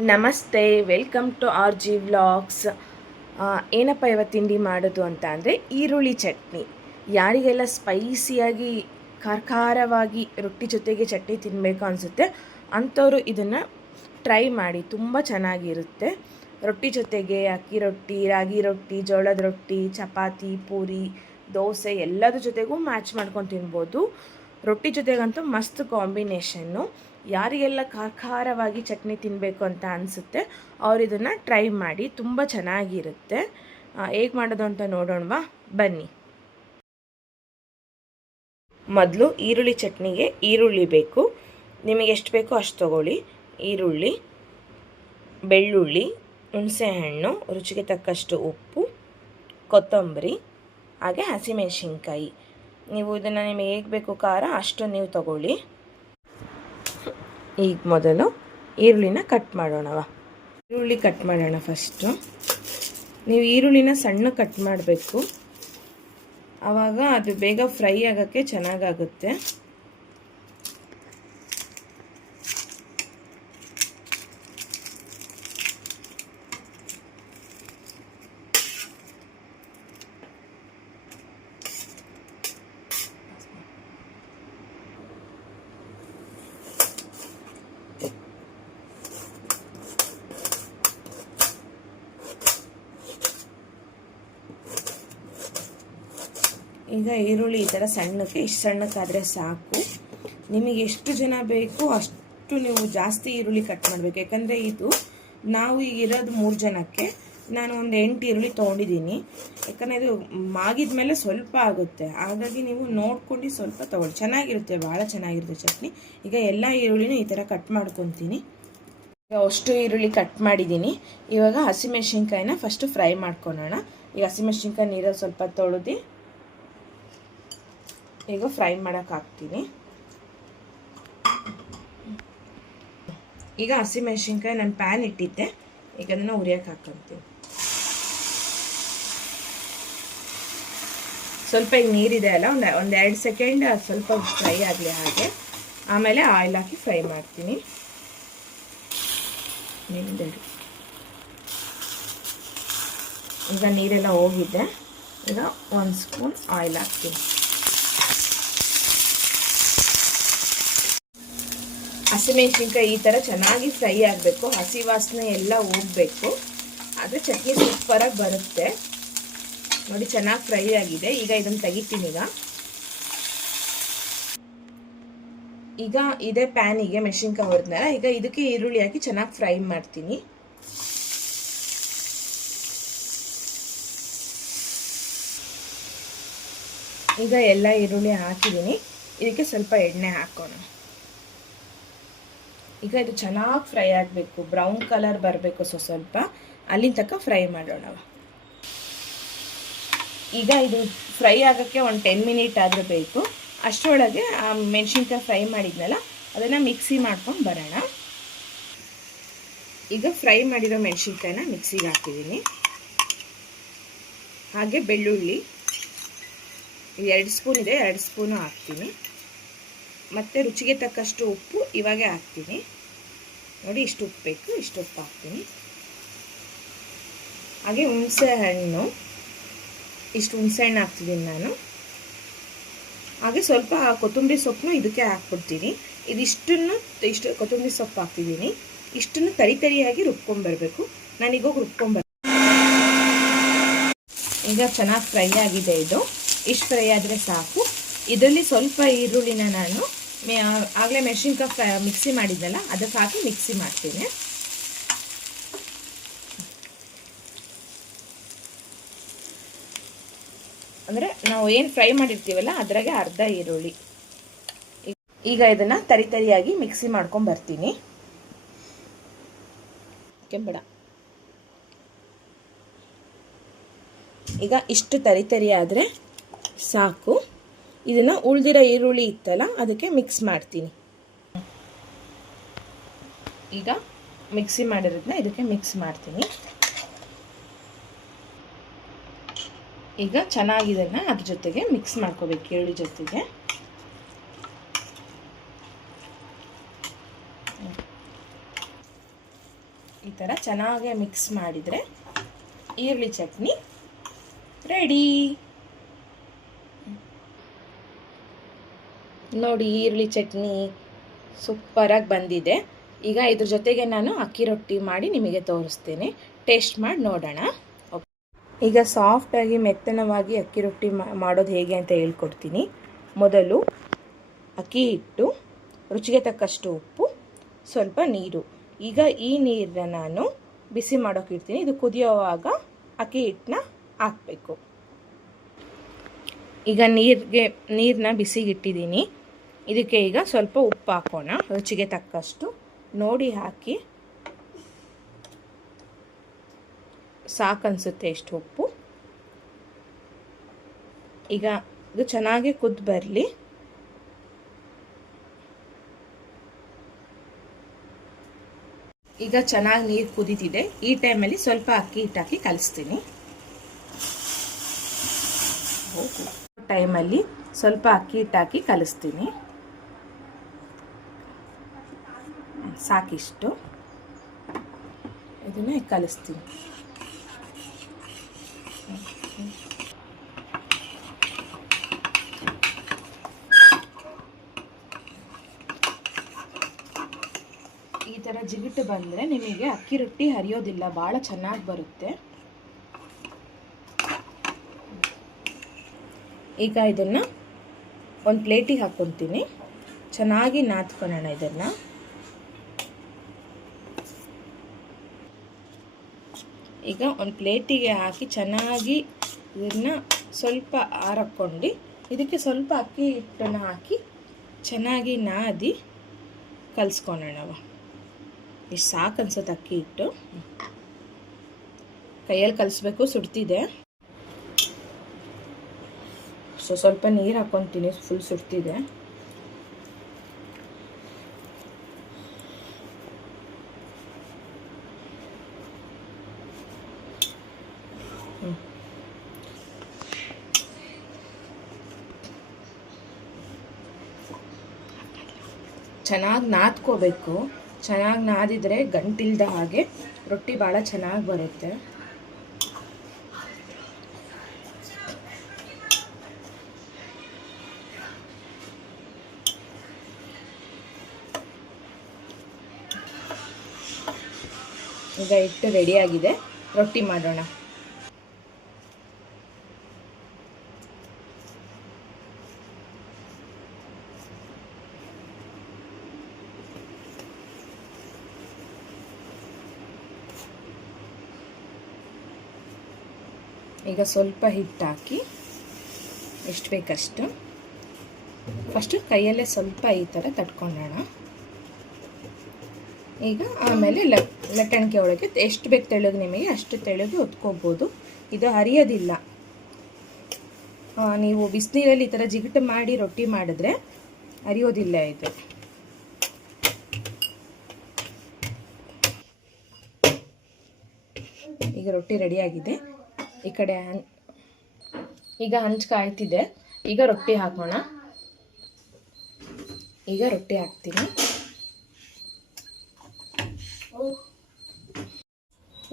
ನಮಸ್ತೆ, welcome to R G vlogs. ಏನಪ್ಪ ಇವತ್ತು ತಿಂಡಿ ಮಾಡೋದು ಅಂತ ಅಂದರೆ ಈರುಳ್ಳಿ ಚಟ್ನಿ. ಯಾರಿಗೆಲ್ಲ ಸ್ಪೈಸಿಯಾಗಿ ಖಾರವಾಗಿ ರೊಟ್ಟಿ ಜೊತೆಗೆ ಚಟ್ನಿ ತಿನ್ನಬೇಕು ಅನಿಸುತ್ತೆ ಅಂಥವರು ಇದನ್ನು ಟ್ರೈ ಮಾಡಿ, ತುಂಬ ಚೆನ್ನಾಗಿರುತ್ತೆ. ರೊಟ್ಟಿ ಜೊತೆಗೆ ಅಕ್ಕಿ ರೊಟ್ಟಿ, ರಾಗಿ ರೊಟ್ಟಿ, ಜೋಳದ ರೊಟ್ಟಿ, ಚಪಾತಿ, ಪೂರಿ, ದೋಸೆ ಎಲ್ಲದ್ರ ಜೊತೆಗೂ ಮ್ಯಾಚ್ ಮಾಡ್ಕೊಂಡು ತಿನ್ಬೋದು. ರೊಟ್ಟಿ ಜೊತೆಗಂತೂ ಮಸ್ತ್ ಕಾಂಬಿನೇಷನ್ನು. ಯಾರಿಗೆಲ್ಲ ಖಾರವಾಗಿ ಚಟ್ನಿ ತಿನ್ನಬೇಕು ಅಂತ ಅನಿಸುತ್ತೆ ಅವ್ರು ಇದನ್ನು ಟ್ರೈ ಮಾಡಿ, ತುಂಬ ಚೆನ್ನಾಗಿರುತ್ತೆ. ಹೇಗೆ ಮಾಡೋದು ಅಂತ ನೋಡೋಣವಾ, ಬನ್ನಿ. ಮೊದಲು ಈರುಳ್ಳಿ ಚಟ್ನಿಗೆ ಈರುಳ್ಳಿ ಬೇಕು. ನಿಮಗೆ ಎಷ್ಟು ಬೇಕೋ ಅಷ್ಟು ತೊಗೊಳ್ಳಿ. ಈರುಳ್ಳಿ, ಬೆಳ್ಳುಳ್ಳಿ, ಹುಣಸೆಹಣ್ಣು, ರುಚಿಗೆ ತಕ್ಕಷ್ಟು ಉಪ್ಪು, ಕೊತ್ತಂಬರಿ, ಹಾಗೆ ಹಸಿಮೆಣಸಿನ್ಕಾಯಿ. ನೀವು ಇದನ್ನು ನಿಮಗೆ ಹೇಗೆ ಬೇಕು ಖಾರ ಅಷ್ಟು ನೀವು ತಗೊಳ್ಳಿ. ಈಗ ಮೊದಲು ಈರುಳ್ಳಿನ ಕಟ್ ಮಾಡೋಣವ. ಈರುಳ್ಳಿ ಕಟ್ ಮಾಡೋಣ. ಫಸ್ಟು ನೀವು ಈರುಳ್ಳಿನ ಸಣ್ಣ ಕಟ್ ಮಾಡಬೇಕು, ಆವಾಗ ಅದು ಬೇಗ ಫ್ರೈ ಆಗೋಕ್ಕೆ ಚೆನ್ನಾಗಾಗುತ್ತೆ. ಈಗ ಈರುಳ್ಳಿ ಈ ಥರ ಸಣ್ಣಕ್ಕೆ, ಇಷ್ಟು ಸಣ್ಣಕ್ಕಾದರೆ ಸಾಕು. ನಿಮಗೆ ಎಷ್ಟು ಜನ ಬೇಕು ಅಷ್ಟು ನೀವು ಜಾಸ್ತಿ ಈರುಳ್ಳಿ ಕಟ್ ಮಾಡಬೇಕು. ಯಾಕಂದರೆ ಇದು ನಾವು ಈಗ ಇರೋದು 3 ಜನಕ್ಕೆ, ನಾನು ಒಂದು 8 ಈರುಳ್ಳಿ ತೊಗೊಂಡಿದ್ದೀನಿ. ಯಾಕಂದರೆ ಇದು ಮಾಗಿದ ಮೇಲೆ ಸ್ವಲ್ಪ ಆಗುತ್ತೆ, ಹಾಗಾಗಿ ನೀವು ನೋಡ್ಕೊಂಡು ಸ್ವಲ್ಪ ತೊಗೊಳ್ಳಿ. ಚೆನ್ನಾಗಿರುತ್ತೆ, ಭಾಳ ಚೆನ್ನಾಗಿರುತ್ತೆ ಚಟ್ನಿ. ಈಗ ಎಲ್ಲ ಈರುಳ್ಳಿನೂ ಈ ಥರ ಕಟ್ ಮಾಡ್ಕೊತೀನಿ. ಈಗ ಅಷ್ಟು ಈರುಳ್ಳಿ ಕಟ್ ಮಾಡಿದ್ದೀನಿ. ಇವಾಗ ಹಸಿಮೆಣ್ಸಿನ್ಕಾಯಿನ ಫಸ್ಟು ಫ್ರೈ ಮಾಡ್ಕೊಳ್ಳೋಣ. ಈಗ ಹಸಿಮೆಣ್ಸಿನ್ಕಾಯಿ ನೀರಲ್ಲಿ ಸ್ವಲ್ಪ ತೊಳೆದು ಈಗ ಫ್ರೈ ಮಾಡೋಕೆ ಹಾಕ್ತೀನಿ. ಈಗ ಹಸಿಮೆಣ್ಸಿನ್ಕಾಯಿ ನಾನು ಪ್ಯಾನ್ ಇಟ್ಟಿದ್ದೆ, ಈಗ ಅದನ್ನು ಉರಿಯೋಕೆ ಹಾಕ್ಕೊಂತೀನಿ. ಸ್ವಲ್ಪ ಈಗ ನೀರಿದೆ ಅಲ್ಲ, ಒಂದು 2 ಸೆಕೆಂಡ್ ಸ್ವಲ್ಪ ಫ್ರೈ ಆಗಲಿ. ಹಾಗೆ ಆಮೇಲೆ ಆಯಿಲ್ ಹಾಕಿ ಫ್ರೈ ಮಾಡ್ತೀನಿ. ಈಗ ನೀರೆಲ್ಲ ಹೋಗಿದೆ. ಈಗ 1 ಸ್ಪೂನ್ ಆಯಿಲ್ ಹಾಕ್ತೀನಿ. ಹಸಿಮೆಣ್ಸಿನ್ಕಾಯಿ ಈ ಥರ ಚೆನ್ನಾಗಿ ಫ್ರೈ ಆಗಬೇಕು, ಹಸಿ ವಾಸನೆ ಎಲ್ಲ ಹೋಗಬೇಕು, ಆದರೆ ಚಟ್ನಿ ಸೂಪರಾಗಿ ಬರುತ್ತೆ. ನೋಡಿ, ಚೆನ್ನಾಗಿ ಫ್ರೈ ಆಗಿದೆ. ಈಗ ಇದನ್ನು ತೆಗಿತೀನಿ. ಈಗ ಇದೇ ಪ್ಯಾನಿಗೆ ಮೆಣಸಿನ್ಕಾಯಿ ಹೊಡೆದ್ನಲ್ಲ, ಈಗ ಇದಕ್ಕೆ ಈರುಳ್ಳಿ ಹಾಕಿ ಚೆನ್ನಾಗಿ ಫ್ರೈ ಮಾಡ್ತೀನಿ. ಈಗ ಎಲ್ಲ ಈರುಳ್ಳಿ ಹಾಕಿದ್ದೀನಿ. ಇದಕ್ಕೆ ಸ್ವಲ್ಪ ಎಣ್ಣೆ ಹಾಕೋಣ. ಈಗ ಇದು ಚೆನ್ನಾಗಿ ಫ್ರೈ ಆಗಬೇಕು, ಬ್ರೌನ್ ಕಲರ್ ಬರಬೇಕು. ಸ್ವಲ್ಪ ಅಲ್ಲಿನ ತನಕ ಫ್ರೈ ಮಾಡೋಣ. ಈಗ ಇದು ಫ್ರೈ ಆಗೋಕ್ಕೆ ಒಂದು 10 ಮಿನಿಟ್ ಆದರೂ ಬೇಕು. ಅಷ್ಟರೊಳಗೆ ಆ ಮೆಣಸಿನ್ಕಾಯಿ ಫ್ರೈ ಮಾಡಿದ್ನಲ್ಲ ಅದನ್ನು ಮಿಕ್ಸಿ ಮಾಡ್ಕೊಂಡು ಬರೋಣ. ಈಗ ಫ್ರೈ ಮಾಡಿರೋ ಮೆಣಸಿನ್ಕಾಯಿನ ಮಿಕ್ಸಿಗೆ ಹಾಕಿದ್ದೀನಿ. ಹಾಗೆ ಬೆಳ್ಳುಳ್ಳಿ 2 ಸ್ಪೂನ್ ಇದೆ, 2 ಸ್ಪೂನು ಹಾಕ್ತೀನಿ. ಮತ್ತು ರುಚಿಗೆ ತಕ್ಕಷ್ಟು ಉಪ್ಪು ಇವಾಗೆ ಹಾಕ್ತೀನಿ. ನೋಡಿ, ಇಷ್ಟು ಉಪ್ಪು ಬೇಕು, ಇಷ್ಟು ಉಪ್ಪು ಹಾಕ್ತೀನಿ. ಹಾಗೆ ಹುಣಸೆ ಹಣ್ಣು, ಇಷ್ಟು ಹುಣಸೆ ಹಣ್ಣು ಹಾಕ್ತಿದ್ದೀನಿ ನಾನು. ಹಾಗೆ ಸ್ವಲ್ಪ ಕೊತ್ತಂಬರಿ ಸೊಪ್ಪನ್ನು ಇದಕ್ಕೆ ಹಾಕ್ಬಿಡ್ತೀನಿ. ಇಷ್ಟು ಕೊತ್ತಂಬರಿ ಸೊಪ್ಪು ಹಾಕ್ತಿದ್ದೀನಿ. ಇಷ್ಟನ್ನು ತರಿಯಾಗಿ ರುಬ್ಕೊಂಬರ್ಬೇಕು. ನಾನೀಗ ರುಬ್ಕೊಂಬರ್. ಈಗ ಚೆನ್ನಾಗಿ ಫ್ರೈ ಆಗಿದೆ. ಇದು ಇಷ್ಟು ಫ್ರೈ ಆದರೆ ಸಾಕು. ಇದರಲ್ಲಿ ಸ್ವಲ್ಪ ಈರುಳ್ಳಿನ ನಾನು ಆಗಲೇ ಮೆಣಸಿನ್ಕಾಯಿ ಮಿಕ್ಸಿ ಮಾಡಿದ್ನಲ್ಲ ಅದಕ್ಕೆ ಹಾಕಿ ಮಿಕ್ಸಿ ಮಾಡ್ತೀನಿ. ಅಂದರೆ ನಾವು ಏನು ಫ್ರೈ ಮಾಡಿರ್ತೀವಲ್ಲ ಅದ್ರಾಗೆ ಅರ್ಧ ಈರುಳ್ಳಿ. ಈಗ ಇದನ್ನು ತರಿಯಾಗಿ ಮಿಕ್ಸಿ ಮಾಡ್ಕೊಂಡು ಬರ್ತೀನಿ. ಕೆಂಬೇಡ. ಈಗ ಇಷ್ಟು ತರಿ ಆದರೆ ಸಾಕು. ಇದನ್ನು ಉಳಿದಿರೋ ಈರುಳ್ಳಿ ಇತ್ತಲ್ಲ ಅದಕ್ಕೆ ಮಿಕ್ಸ್ ಮಾಡ್ತೀನಿ. ಈಗ ಮಿಕ್ಸಿ ಮಾಡಿರೋದನ್ನ ಇದಕ್ಕೆ ಮಿಕ್ಸ್ ಮಾಡ್ತೀನಿ. ಈಗ ಚೆನ್ನಾಗಿದನ್ನ ಅದ್ರ ಜೊತೆಗೆ ಮಿಕ್ಸ್ ಮಾಡ್ಕೋಬೇಕು, ಈರುಳ್ಳಿ ಜೊತೆಗೆ. ಈ ಥರ ಚೆನ್ನಾಗಿ ಮಿಕ್ಸ್ ಮಾಡಿದರೆ ಈರುಳ್ಳಿ ಚಟ್ನಿ ರೆಡಿ. ನೋಡಿ, ಈರುಳ್ಳಿ ಚಟ್ನಿ ಸೂಪರಾಗಿ ಬಂದಿದೆ. ಈಗ ಇದ್ರ ಜೊತೆಗೆ ನಾನು ಅಕ್ಕಿ ರೊಟ್ಟಿ ಮಾಡಿ ನಿಮಗೆ ತೋರಿಸ್ತೇನೆ. ಟೇಸ್ಟ್ ಮಾಡಿ ನೋಡೋಣ. ಈಗ ಸಾಫ್ಟಾಗಿ ಮೆತ್ತನವಾಗಿ ಅಕ್ಕಿ ರೊಟ್ಟಿ ಮಾಡೋದು ಹೇಗೆ ಅಂತ ಹೇಳ್ಕೊಡ್ತೀನಿ. ಮೊದಲು ಅಕ್ಕಿ ಹಿಟ್ಟು, ರುಚಿಗೆ ತಕ್ಕಷ್ಟು ಉಪ್ಪು, ಸ್ವಲ್ಪ ನೀರು. ಈಗ ಈ ನೀರನ್ನ ನಾನು ಬಿಸಿ ಮಾಡೋಕೆ ಇಡ್ತೀನಿ. ಇದು ಕುದಿಯೋವಾಗ ಅಕ್ಕಿ ಹಿಟ್ಟನ್ನ ಹಾಕಬೇಕು. ಈಗ ನೀರನ್ನ ಬಿಸಿಗಿಟ್ಟಿದ್ದೀನಿ. ಇದಕ್ಕೆ ಈಗ ಸ್ವಲ್ಪ ಉಪ್ಪು ಹಾಕೋಣ, ರುಚಿಗೆ ತಕ್ಕಷ್ಟು ನೋಡಿ ಹಾಕಿ. ಸಾಕನ್ಸುತ್ತೆ ಎಷ್ಟು ಉಪ್ಪು. ಈಗ ಇದು ಚೆನ್ನಾಗಿ ಕುದ್ದು ಬರಲಿ. ಈಗ ಚೆನ್ನಾಗಿ ನೀರು ಕುದೀತಿದೆ. ಈ ಟೈಮಲ್ಲಿ ಸ್ವಲ್ಪ ಅಕ್ಕಿ ಹಿಟ್ಟು ಹಾಕಿ ಕಲಿಸ್ತೀನಿ. ಟೈಮಲ್ಲಿ ಸ್ವಲ್ಪ ಅಕ್ಕಿ ಹಿಟ್ಟು ಹಾಕಿ ಕಲಿಸ್ತೀನಿ. ಸಾಕಿಷ್ಟು ಇದನ್ನ ಕಲಿಸ್ತೀನಿ. ಈ ಥರ ಜಿಗಿಟ್ಟು ಬಂದರೆ ನಿಮಗೆ ಅಕ್ಕಿ ರೊಟ್ಟಿ ಹರಿಯೋದಿಲ್ಲ, ಭಾಳ ಚೆನ್ನಾಗಿ ಬರುತ್ತೆ. ಈಗ ಇದನ್ನು ಒಂದು ಪ್ಲೇಟಿಗೆ ಹಾಕ್ಕೊತೀನಿ. ಚೆನ್ನಾಗಿ ನಾದ್ಕೊಳ್ಳೋಣ ಇದನ್ನು. ಈಗ ಒಂದು ಪ್ಲೇಟಿಗೆ ಹಾಕಿ ಚೆನ್ನಾಗಿ ಇದನ್ನು ಸ್ವಲ್ಪ ಆರಕ್ಕೊಂಡು ಇದಕ್ಕೆ ಸ್ವಲ್ಪ ಅಕ್ಕಿ ಹಿಟ್ಟನ್ನು ಹಾಕಿ ಚೆನ್ನಾಗಿ ನಾದಿ ಕಲಿಸ್ಕೊಳ್ಳೋಣ. ನಾವು ಇಷ್ಟು ಸಾಕು ಅನ್ಸುತ್ತೆ ಅಕ್ಕಿ ಹಿಟ್ಟು. ಕೈಯಲ್ಲಿ ಕಲಿಸ್ಬೇಕು, ಸುಡ್ತಿದೆ. ಸ್ವಲ್ಪ ನೀರು ಹಾಕ್ಕೊತೀನಿ, ಫುಲ್ ಸುಡ್ತಿದೆ. ಚೆನ್ನಾಗಿ ನಾದ್ಕೋಬೇಕು. ಚೆನ್ನಾಗಿ ನಾದಿದ್ರೆ ಗಂಟಿಲ್ದ ಹಾಗೆ ರೊಟ್ಟಿ ಭಾಳ ಚೆನ್ನಾಗಿ ಬರುತ್ತೆ. ಈಗ ಹಿಟ್ಟು ರೆಡಿಯಾಗಿದೆ, ರೊಟ್ಟಿ ಮಾಡೋಣ. ಈಗ ಸ್ವಲ್ಪ ಹಿಟ್ಟು ಹಾಕಿ ಎಷ್ಟು ಬೇಕಷ್ಟು ಫಸ್ಟು ಕೈಯಲ್ಲೇ ಸ್ವಲ್ಪ ಈ ಥರ ತಟ್ಕೊಳ್ಳೋಣ. ಈಗ ಆಮೇಲೆ ಲಟ್ಟಣಿಕೆ ಒಳಗೆ ಎಷ್ಟು ಬೇಕು ತೆಳುಗೆ ನಿಮಗೆ ಅಷ್ಟು ತೆಳುಗೆ ಹೊತ್ಕೋಬೋದು. ಇದು ಹರಿಯೋದಿಲ್ಲ. ನೀವು ಬಿಸಿನೀರಲ್ಲಿ ಈ ಥರ ಜಿಗಿಟು ಮಾಡಿ ರೊಟ್ಟಿ ಮಾಡಿದ್ರೆ ಹರಿಯೋದಿಲ್ಲ ಇದು. ಈಗ ರೊಟ್ಟಿ ರೆಡಿಯಾಗಿದೆ. ಈ ಕಡೆ ಈಗ ಹಂಚು ಕಾಯ್ತಿದೆ. ಈಗ ರೊಟ್ಟಿ ಹಾಕೋಣ. ಈಗ ರೊಟ್ಟಿ ಹಾಕ್ತೀನಿ.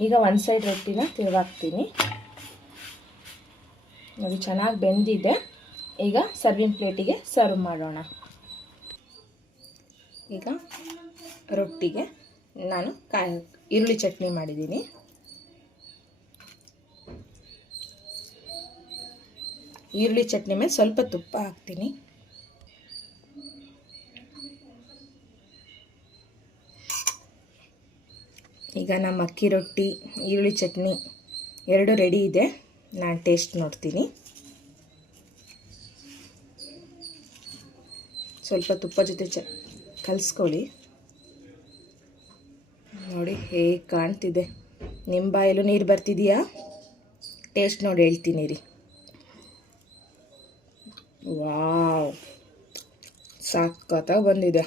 ಈಗ ಒಂದು ಸೈಡ್ ರೊಟ್ಟಿನ ತಿರುವಾಕ್ತೀನಿ. ಅದು ಚೆನ್ನಾಗಿ ಬೆಂದಿದೆ. ಈಗ ಸರ್ವಿಂಗ್ ಪ್ಲೇಟಿಗೆ ಸರ್ವ್ ಮಾಡೋಣ. ಈಗ ರೊಟ್ಟಿಗೆ ನಾನು ಈರುಳ್ಳಿ ಚಟ್ನಿ ಮಾಡಿದ್ದೀನಿ. ಈರುಳ್ಳಿ ಚಟ್ನಿ ಮೇಲೆ ಸ್ವಲ್ಪ ತುಪ್ಪ ಹಾಕ್ತೀನಿ. ಈಗ ನಮ್ಮ ಅಕ್ಕಿ ರೊಟ್ಟಿ, ಈರುಳ್ಳಿ ಚಟ್ನಿ ಎರಡು ರೆಡಿ ಇದೆ. ನಾನು ಟೇಸ್ಟ್ ನೋಡ್ತೀನಿ. ಸ್ವಲ್ಪ ತುಪ್ಪ ಜೊತೆ ಕಲಿಸ್ಕೊಳ್ಳಿ. ನೋಡಿ ಹೇಗೆ ಕಾಣ್ತಿದೆ. ನಿಮ್ಮ ಬಾಯಲ್ಲೂ ನೀರು ಬರ್ತಿದೆಯಾ? ಟೇಸ್ಟ್ ನೋಡಿ ಹೇಳ್ತೀನಿ ರೀ. ವಾವ್, ಸಖತ್ತಾಗಿ ಬಂದಿದೆ.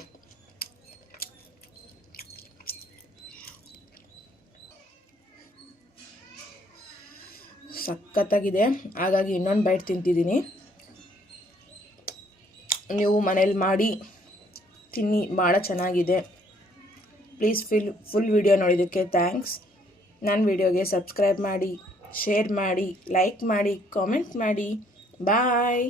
ಸಖತ್ತಾಗಿದೆ. ಹಾಗಾಗಿ ಇನ್ನೊಂದು ಬೈಟ್ ತಿಂತಿದ್ದೀನಿ. ನೀವು ಮನೇಲಿ ಮಾಡಿ ತಿನ್ನಿ, ಭಾಳ ಚೆನ್ನಾಗಿದೆ. ಪ್ಲೀಸ್ ಫುಲ್ ವಿಡಿಯೋ ನೋಡಿದ್ದಕ್ಕೆ ಥ್ಯಾಂಕ್ಸ್. ನನ್ನ ವಿಡಿಯೋಗೆ ಸಬ್ಸ್ಕ್ರೈಬ್ ಮಾಡಿ, ಶೇರ್ ಮಾಡಿ, ಲೈಕ್ ಮಾಡಿ, ಕಾಮೆಂಟ್ ಮಾಡಿ. ಬಾಯ್.